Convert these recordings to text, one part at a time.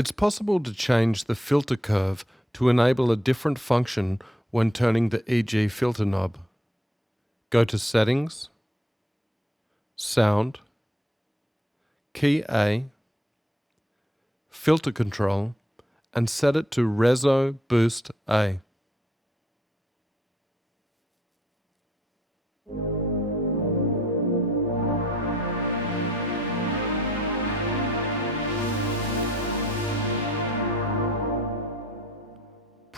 It's possible to change the filter curve to enable a different function when turning the EG filter knob. Go to Settings, Sound, Key A, Filter Control, and set it to Reso Boost A.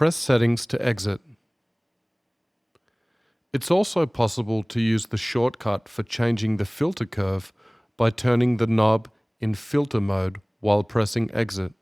Press Settings to exit. It's also possible to use the shortcut for changing the filter curve by turning the knob in filter mode while pressing exit.